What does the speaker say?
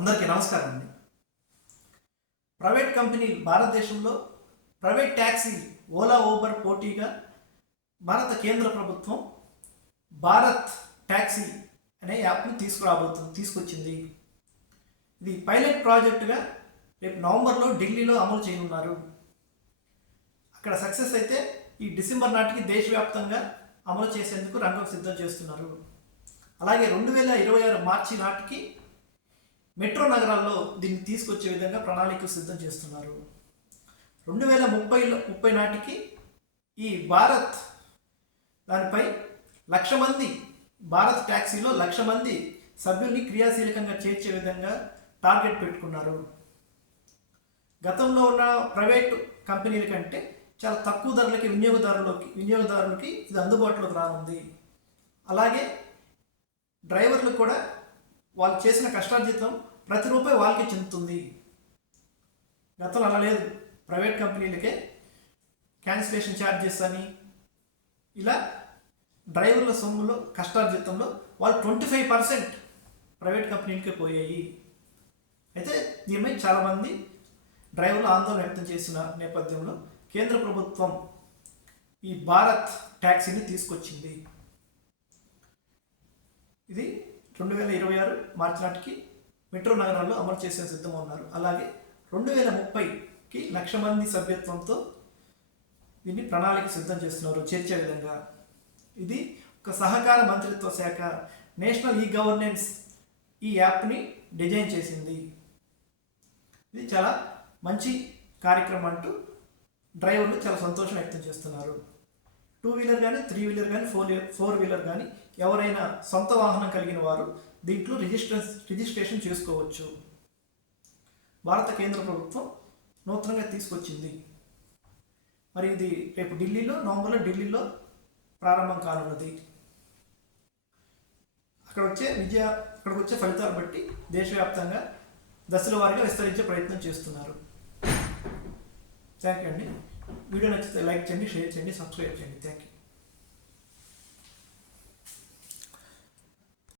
అందరికీ నమస్కారం అండి. ప్రైవేట్ కంపెనీ భారతదేశంలో ప్రైవేట్ ట్యాక్సీ ఓలా ఊబర్ పోటీగా భారత కేంద్ర ప్రభుత్వం భారత్ ట్యాక్సీ అనే యాప్ను తీసుకురాబోతుంది తీసుకొచ్చింది. ఇది పైలట్ ప్రాజెక్టుగా రేపు నవంబర్లో ఢిల్లీలో అమలు చేయనున్నారు. అక్కడ సక్సెస్ అయితే ఈ డిసెంబర్ నాటికి దేశవ్యాప్తంగా అమలు చేసేందుకు రంగం సిద్ధం చేస్తున్నారు. అలాగే రెండు వేల ఇరవై ఆరు మార్చి నాటికి మెట్రో నగరాల్లో దీన్ని తీసుకొచ్చే విధంగా ప్రణాళికలు సిద్ధం చేస్తున్నారు. రెండు వేల ముప్పైలో ముప్పై నాటికి ఈ భారత్ దానిపై లక్ష మంది భారత్ ట్యాక్సీలో లక్ష మంది సభ్యుల్ని క్రియాశీలకంగా చేర్చే విధంగా టార్గెట్ పెట్టుకున్నారు. గతంలో ఉన్న ప్రైవేట్ కంపెనీల కంటే చాలా తక్కువ ధరలకి వినియోగదారులకి వినియోగదారులకి ఇది అందుబాటులోకి రానుంది. అలాగే డ్రైవర్లు కూడా వాళ్ళు చేసిన కష్టార్జితం ప్రతి రూపాయి వాళ్ళకి చెందుతుంది. గతంలో అలా లేదు. ప్రైవేట్ కంపెనీలకే క్యాన్సిలేషన్ ఛార్జెస్ అని ఇలా డ్రైవర్ల సొమ్ములో కష్టార్జితంలో వాళ్ళు ట్వంటీ ఫైవ్ పర్సెంట్ ప్రైవేట్ కంపెనీలకే పోయాయి. అయితే దీనిపై చాలామంది డ్రైవర్లు ఆందోళన వ్యక్తం చేసిన నేపథ్యంలో కేంద్ర ప్రభుత్వం ఈ భారత్ ట్యాక్సీని తీసుకొచ్చింది. ఇది రెండు వేల ఇరవై ఆరు మార్చి నాటికి మెట్రో నగరాల్లో అమలు చేసే సిద్ధంగా ఉన్నారు అలాగే రెండు వేల ముప్పైకి లక్ష మంది సభ్యత్వంతో దీన్ని ప్రణాళిక సిద్ధం చేస్తున్నారు చేర్చే విధంగా. ఇది ఒక సహకార మంత్రిత్వ శాఖ నేషనల్ ఈ గవర్నెన్స్ ఈ యాప్ని డిజైన్ చేసింది. ఇది చాలా మంచి కార్యక్రమం అంటూ డ్రైవర్లు చాలా సంతోషం వ్యక్తం చేస్తున్నారు. టూ వీలర్ కానీ త్రీ వీలర్ కానీ ఫోర్ ఫోర్ వీలర్ కానీ ఎవరైనా సొంత వాహనం కలిగిన వారు దీంట్లో రిజిస్ట్రేషన్ రిజిస్ట్రేషన్ చేసుకోవచ్చు. భారత కేంద్ర ప్రభుత్వం నూతనంగా తీసుకొచ్చింది. మరి ఇది రేపు ఢిల్లీలో నవంబర్లో ఢిల్లీలో ప్రారంభం కానున్నది. అక్కడ వచ్చే విద్య అక్కడికి వచ్చే ఫలితాలు బట్టి దేశవ్యాప్తంగా దశల వారీగా విస్తరించే ప్రయత్నం చేస్తున్నారు. థ్యాంక్ యూ అండి. we don't expect like Chandy change, Chandy subscribe, change thank you.